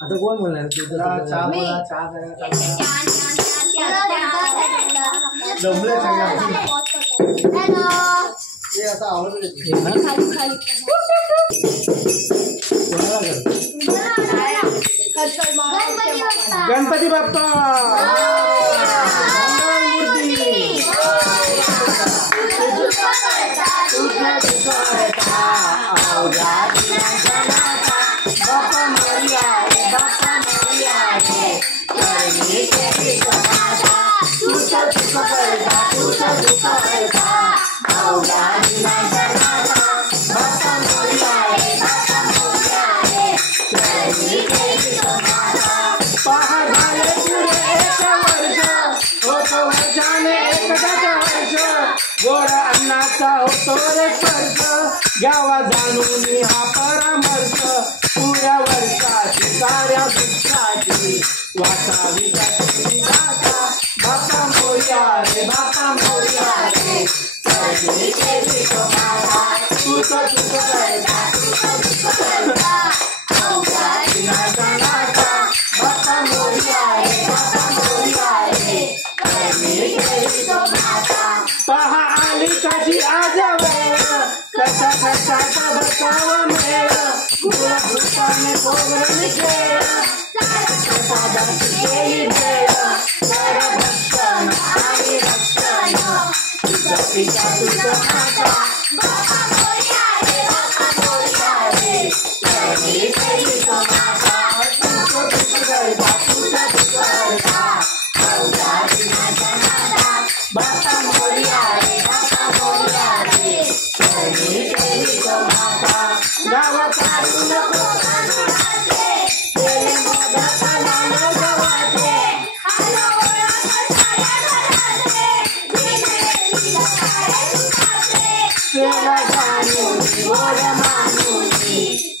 आता कोण बोलणार गणपती बाप्पा गोडा अन्नाचा होतो रे स्पर्श गावा जाणून हा परामर्श पुऱ्या वर्षाची साऱ्या दुःखाची वाचावी गाथा बापा मोरया रे बापा मोरया रे करणी केली कमाला तुझ करता अवघाची नाचा नाचा बापा मोरया रे करणी केली कमाला पहा आली कशी आज वेळ कसा कशाचा बसावा मेळ गुळा भूताने पोगळी खेळ साधाची केली भेळ कर भक्षण आणि रक्षण तुझं पिता तुझं माता बापा मोरया रे करणी केली कमाता तुझं करता अवघाची नाचा नाचा बापा मोरया रे करणी केली कमाता गावात काढू नको कानाचे केले मोदक लाल गव्हाचे आलो ओळख साऱ्या घराचे दिनेली लखारे तुझाचे केला जाणून गोड मानून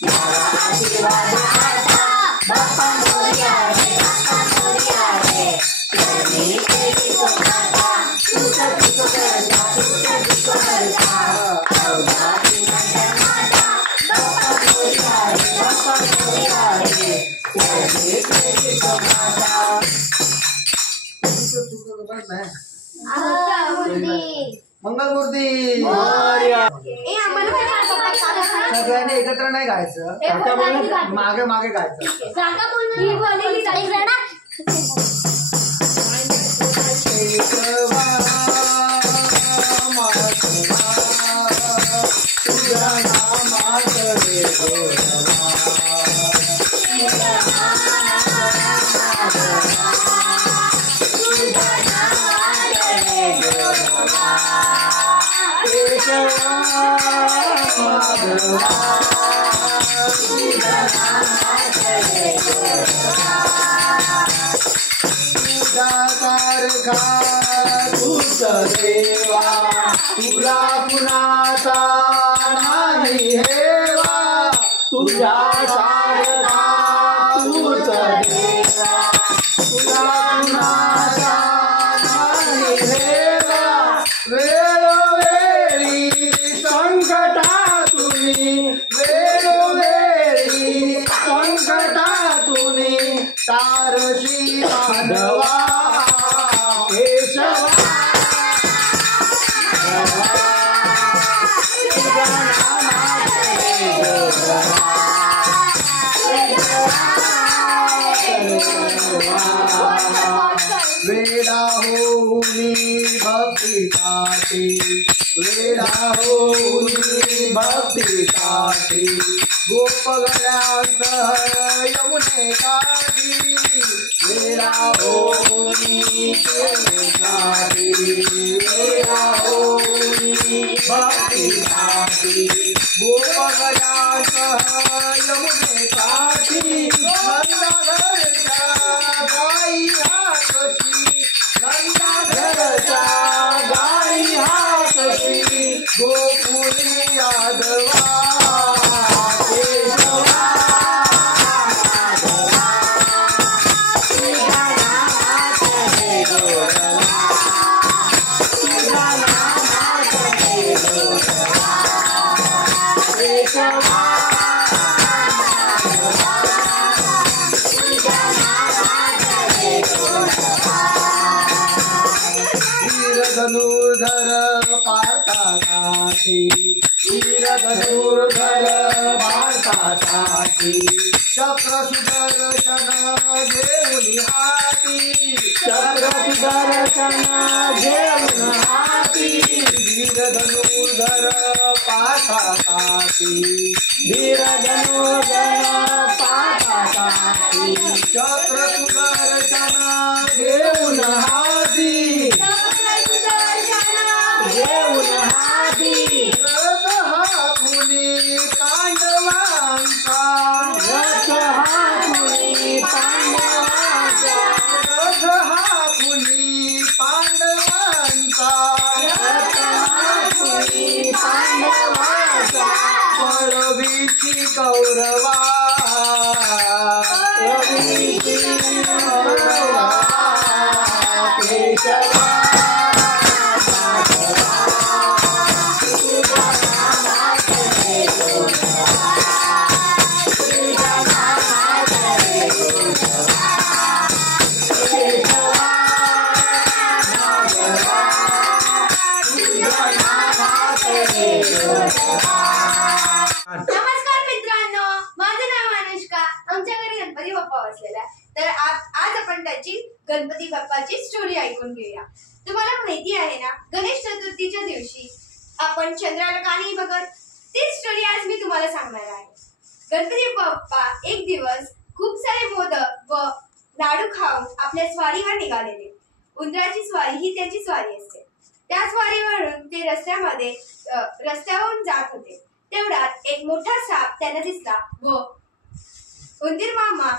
यावा आशीर्वाद आता बापा मोरया रे करणी केली कमाता तुझं करता अवघाची नाचा नाचा बापा मोरया रे करणी केली कमाता मंगलमूर्ती सगळ्यांनी एकत्र नाही गायचं मागे मागे गायचं देवा तुला कुणाचा नाही हेवा तुझ्या सारखा तूच देवा तुला कुणाचा नाही हेवा वेळोवेळी संकटातून तारशी माधवा केशवा वेडा होऊनी भक्तीसाठी गोपगड्यांसह यमुने काठी वेडा होऊनी भक्तीसाठी गोपगड्यांसह यमुने काठी नंदा घरच्या गाई हातशी गोपुरी यादवा धनुर्धर पार्थासाठी वीर धनुर्धर भारतासाठी चक्र सुदर्शन घेऊन हाती चक्र सुदर्शन घेऊन हाती वीर धनुर्धर पार्थासाठी वीर धनुर्धर पार्थासाठी चक्र सुदर्शन घेऊन हाती घेऊन हाती रथ हा कुणी पांडवांचा रथ हा कुणी पांडवांचा रथ हा कुणी पांडवांचा रथ हा कुणी पांडवांचा पळवीची कौरवा पळवीची कौरवा केशवा नमस्कार मित्रांनो, माझं नाव अनुष्का. आमच्या घरी गणपती बाप्पा बसलेला आहे. तर आज आपण त्याची गणपती बाप्पाची स्टोरी ऐकून घेऊया. तुम्हाला माहिती आहे ना, गणेश चतुर्थीच्या दिवशी आपण चंद्राला का नाही बघत, ती स्टोरी आज मी तुम्हाला सांगणार आहे. गणपती बाप्पा एक दिवस खूप सारे मोदक व लाडू खाऊन आपल्या स्वारीवर निघालेले. उंदराची स्वारी ही त्यांची स्वारी असते. त्या स्वारीवरून ते रस्त्यावरून जात होते. तेवढ्यात एक मोठा साप त्यांना दिसला व उंदीर मामा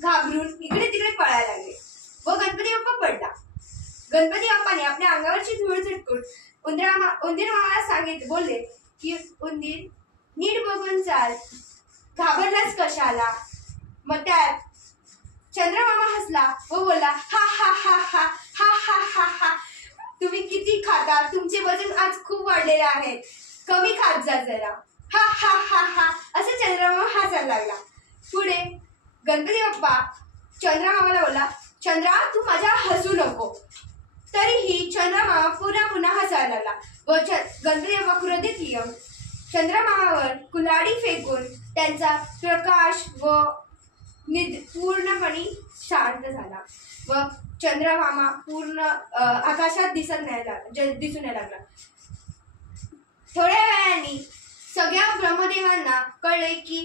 घाबरून इकडे तिकडे पळायला लागले व गणपती बाप्पा पडला. गणपती बाप्पाने आपल्या अंगावरची धूळ झटकून उंदीर मामाला बोलले की उंदीर नीट बघून चाल, घाबरलाच कशाला. मग त्यात चंद्रमामा हसला व बोलला हा हा हा हा हा हा हा हा, तुम्ही किती खाता, तुमचे वजन आज खूप वाढलेले आहे, कमी खात जा जरा, हा हा हा हा असं चंद्रमामा हसायला लागला. पुढे गणपती बाप्पा चंद्रमामाला बोलला चंद्रा तू माझ्या हसू नको. तरीही चंद्रमामा पुन्हा हसायला लागला व गणपती बाप्पा क्रोधित येऊन चंद्रमामावर कुल्हाडी फेकून त्यांचा प्रकाश व पूर्णपणे शांत झाला व चंद्रमामा पूर्ण आकाशात दिसून यायला लागला. थोड्या वेळाने सगळ्या ब्रह्मदेवांना कळले की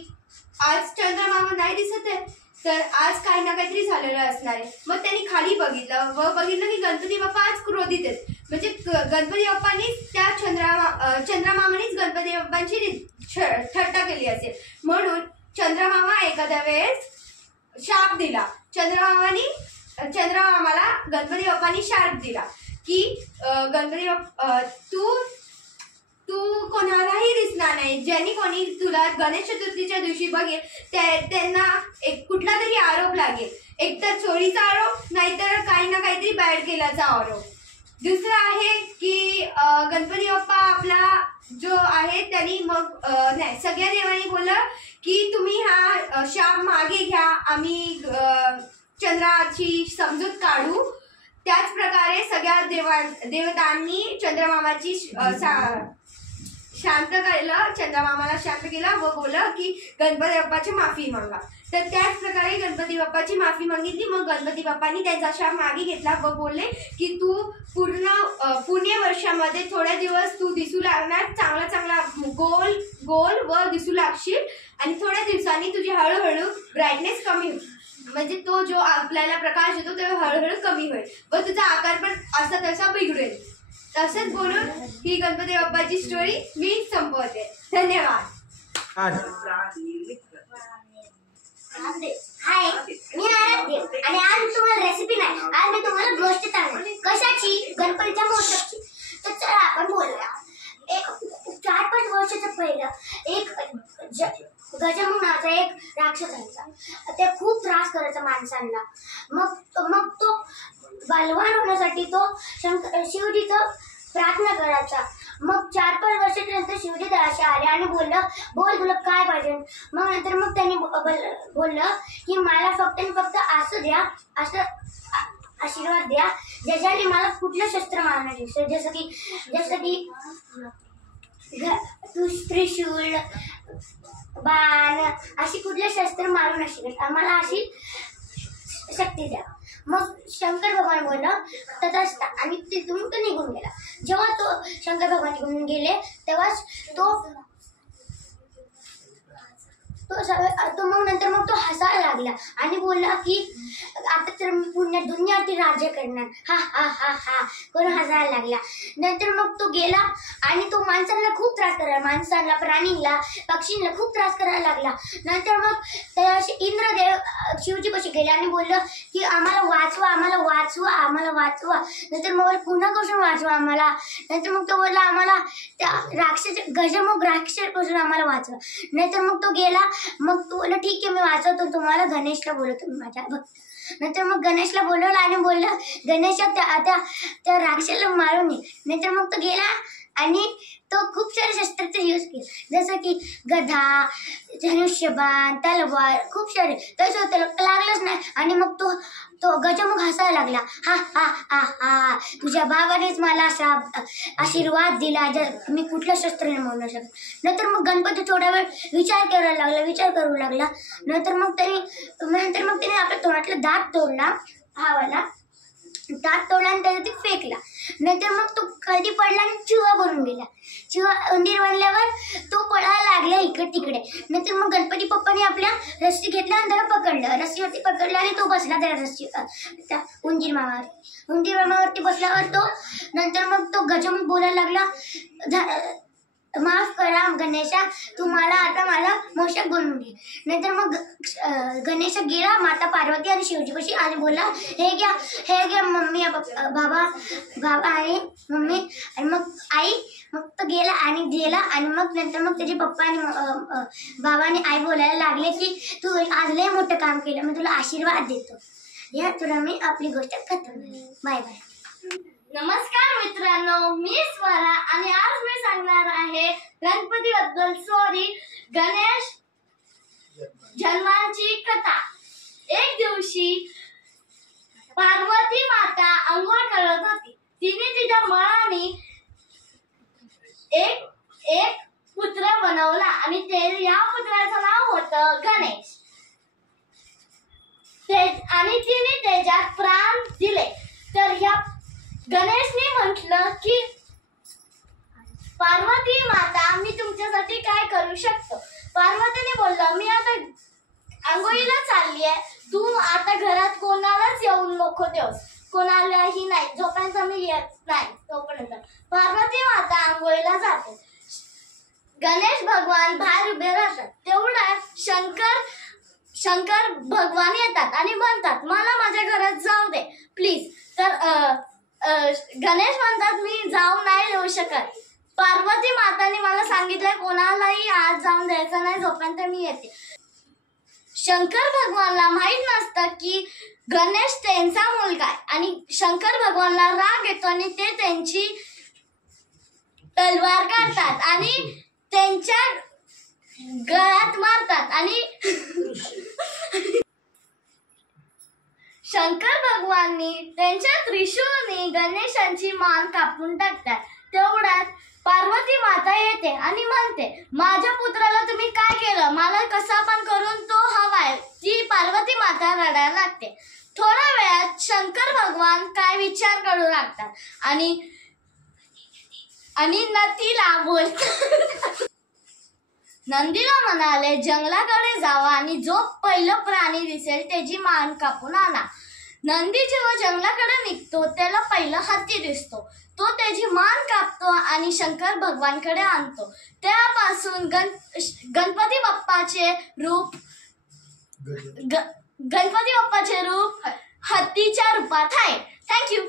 आज चंद्रमामा नाही दिसत आहे, तर आज काही ना काहीतरी झालेलं असणार आहे. मग त्यांनी खाली बघितलं की गणपती बाप्पा आज क्रोधित आहेत. म्हणजे गणपती बाप्पांनीच त्या चंद्रमामानेच गणपती बाप्पांची थट्टा केली असेल, म्हणून चंद्रमामा एखाद्या वेळेस शाप दिला. चंद्रमामाला गणपती बाप्पांनी शाप दिला की गणपती बाप्पा तू कोणालाही दिसणार नाही. ज्यांनी कोणी तुला गणेश चतुर्थीच्या दिवशी बघेल त्यांना एक कुठला तरी आरोप लागेल, एकतर चोरीचा आरोप, नाहीतर काही ना काहीतरी बॅड केल्याचा आरोप. दुसरं आहे की गणपती बाप्पा आपला जो आहे त्यांनी मग नाही सगळ्या देवांनी बोललं की तुम्ही हा शाप मागे घ्या, आम्ही चंद्राची समजूत काढू. त्याच प्रकारे सगळ्या देवतांनी चंद्रमामाची शांत केलं, चंद्रमामाला शांत केलं व बोललं की गणपती बाप्पाची माफी मागा. तर त्याच प्रकारे गणपती बाप्पाची माफी मागितली. मग गणपती बाप्पांनी त्यांचा शाप मागे घेतला व बोलले की तू पुण्य वर्षामध्ये थोड्या दिवस तू दिसू लागणार, चांगला गोल व दिसू लागशील, आणि थोड्या दिवसांनी तुझी हळूहळू ब्राईटनेस कमी होईल, म्हणजे तो जो आपल्याला प्रकाश येतो तो हळूहळू कमी होईल व तुझा आकार पण असा तसा बिघडेल. तसंच बोलून ही गणपती बाप्पाची स्टोरी मी संपवते. धन्यवाद. हाय, मी आराध्य आणि आज मी तुम्हाला रेसिपी नाही, आज मी तुम्हाला गोष्ट सांगणार. कशाची? गणपतीच्या मोदकाची. तर चला आपण बोलूया. एक 4-5 वर्षाचं पहिलं एक गजमू नावाचा एक राक्षस असायचा. ते खूप त्रास करायचा माणसांना. मग तो बलवान होण्यासाठी तो शिवजीचं प्रार्थना करायचा. मग 4-5 वर्षानंतर शिवजी दराशी आले आणि बोल तुला काय पाहिजे. मग त्यांनी बोललं की मला फक्त असं द्या, आशीर्वाद द्या ज्याच्याने मला कुठलं शस्त्र मारणार दिसतं, जसं की त्रिशूळ, बाण अशी कुठले शस्त्र मारू नाही शकत, आम्हाला अशी शक्ती द्या. मग शंकर भगवान बोलला तथास्तु आणि तिथून तो निघून गेला. जेव्हा तो शंकर भगवान निघून गेले तेव्हाच तो मग नंतर मग तो हसायला लागला आणि बोलला की आता तर मी पुन्हा दुनियातील राज्य करणार, हा हा हा हा करून हसायला लागला. नंतर मग तो गेला आणि तो माणसांना खूप त्रास करायला, माणसांना, प्राणींना, पक्षींना खूप त्रास करायला लागला. नंतर मग इंद्रदेव शिवजीपाशी गेले आणि बोललं की आम्हाला वाचवा, आम्हाला वाचवा, आम्हाला वाचवा. नंतर मग कुणापासून वाचवा आम्हाला. नंतर मग तो बोलला आम्हाला त्या गजमुख राक्षसापासून आम्हाला वाचवा. नंतर मग तो गेला. मग तो बोलला ठीक आहे मी वाचवतो तुम्हाला, गणेशला बोलवतो मी माझ्या भक्त. नंतर मग गणेशला बोलवलं आणि बोललं गणेशा त्या राक्षसाला मारून ये. नंतर मग तो गेला आणि तो खूप सारे शस्त्राचा यूज केला, जसं की गदा, धनुष्यबाण, तलवार, खूप सारे. तसं त्याला लागलंच नाही आणि मग तो गजमुख हसायला लागला, हा हा हा हा तुझ्या भावानेच मला असा आशीर्वाद दिला, मी कुठल्या शस्त्राने मारू शकत. नंतर मग गणपती थोडा वेळ विचार करू लागला. नंतर मग त्याने आपल्या तोंडातला दात तोडला, भावाला दात तोडला आणि त्याला ते फेकला. नंतर मग तो खाली पडला आणि चिवा बनून गेला. उंदीर बनल्यावर तो पळायला लागला इकडे तिकडे. नंतर मग गणपती पप्पाने आपल्या रस्सी घेतला आणि त्याला पकडलं, रस्सीवरती पकडलं आणि तो बसला त्या उंदीर मामावरती बसल्यावर तो नंतर मग तो गजमुख बोलायला लागला, माफ करा गणेशा, तू मला आता मला मोषक बनवून घे. नंतर मग गणेश गेला माता पार्वती आणि शिवजीपाशी आणि बोलला हे घ्या मम्मी, बाबा आणि मम्मी आणि मग आई. मग तो गेला आणि मग नंतर मग त्याचे पप्पा आणि बाबा आणि आई बोलायला लागले की तू आज लय मोठं काम केलं, मी तुला आशीर्वाद देतो. या तुला मी आपली गोष्ट खतम. Bye bye. नमस्कार मित्रांनो, मी स्वरा आणि आज मी सांगणार आहे गणपती बद्दल स्टोरी, गणेश जन्माची कथा. एक दिवशी पार्वती माता अंघोळ करत होती. तिने तिच्या मळाने एक पुत्र बनवला आणि या पुत्राचं नाव होतं गणेश. आणि तिने त्याच्यात प्राण दिले. तर या गणेशने म्हटलं की पार्वती माता मी तुमच्यासाठी काय करू शकतो. पार्वतीने बोललं मी आता आंघोळीला चालली आहे, तू आता घरात कोणालाच येऊ नको देऊस, कोणालाही नाही, जोपर्यंत मी येत नाही तोपर्यंत. पार्वती माता आंघोळीला जाते. गणेश भगवान बाहेर उभे राहतात. तेवढ्यात शंकर भगवान येतात आणि म्हणतात मला माझ्या घरात जाऊ दे प्लीज. तर गणेश म्हणतात मी जाऊ नाही देऊ शकत. पार्वती माताने मला सांगितलंय कोणालाही आज जाऊन द्यायचं नाही जोपर्यंत मी येते. शंकर भगवानला माहित नसतं की गणेश त्यांचा मुलगा आहे आणि शंकर भगवानला राग येतो आणि ते त्यांची तलवार काढतात आणि त्यांच्या गळ्यात मारतात आणि शंकर भगवाननी त्यांच्या त्रिशूळने गणेशांची मान कापून टाकतात. तेवढ्यात पार्वती माता येते आणि म्हणते माझ्या पुत्राला तुम्ही काय केलं, मला कसा पण करून तो हवाय. ती पार्वती माता रडायला लागते. थोड्या वेळात शंकर भगवान काय विचार करू लागतात आणि नंदीला बोलतात. नंदीला म्हणाले जंगलाकडे जावा आणि जो पहिलं प्राणी दिसेल त्याची मान कापून आणा. नंदी जेव्हा जंगलाकडे निघतो त्याला पहिला हत्ती दिसतो. तो त्याची मान कापतो आणि शंकर भगवानकडे आणतो. त्यापासून गणपती बाप्पाचे रूप हत्तीच्या रूपात आहे. थँक्यू.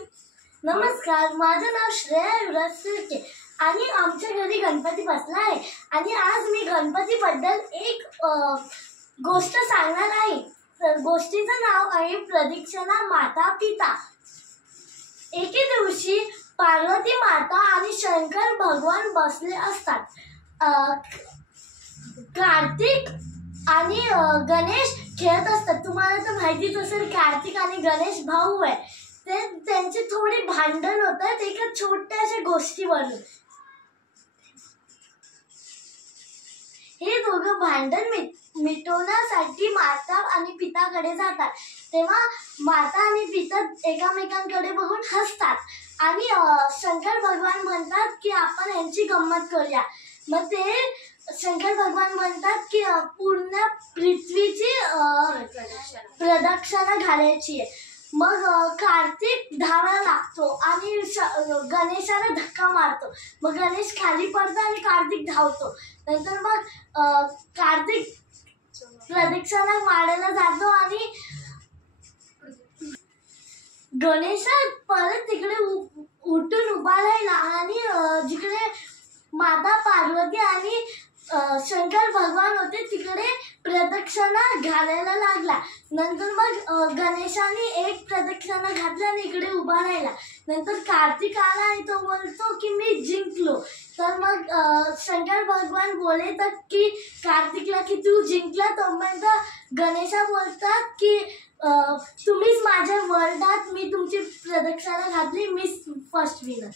नमस्कार, माझं नाव श्रेया युवराज सुरके आणि आमच्या घरी गणपती बसला आहे आणि आज मी गणपतीबद्दल एक गोष्ट सांगणार आहे. गोष्टीचं नाव आहे प्रदक्षिणा माता पिता. एके दिवशी पार्वती माता आणि शंकर भगवान बसले असतात. कार्तिक आणि गणेश खेळत असतात. तुम्हाला तर माहितीच असेल कार्तिक आणि गणेश भाऊ आहे. त्यांचे थोडे भांडण होतात एका छोट्याशा गोष्टीवरून. हे दोघं भांडण मिटवण्यासाठी माता आणि पिताकडे जातात. तेव्हा माता आणि पिता एकामेकांकडे बघून हसतात आणि शंकर भगवान म्हणतात की आपण यांची गंमत करूया. मग ते शंकर भगवान म्हणतात की पूर्ण पृथ्वीची प्रदक्षिणा घालायची आहे. मग कार्तिक धावायला लागतो आणि गणेशाला धक्का मारतो. मग गणेश खाली पडतो आणि कार्तिक धावतो. नंतर मग कार्तिक प्रदक्षिणा मारायला जातो आणि गणेश परत तिकडे उठून उभा राहिला आणि जिकडे माता पार्वती आणि शंकर भगवान होते तिकडे प्रदक्षिणा घालायला लागला. नंतर मग गणेशाने एक प्रदक्षिणा घातला आणि इकडे उभा राहिला. नंतर कार्तिक आला आणि तो बोलतो की मी जिंकलो. तर मग शंकर भगवान बोलतात की कार्तिकला की तू जिंकला. तोपर्यंत गणेशा बोलतात की तुम्हीच माझ्या वर्ल्डात मी तुमची प्रदक्षिणा घातली, मी फर्स्ट विनर.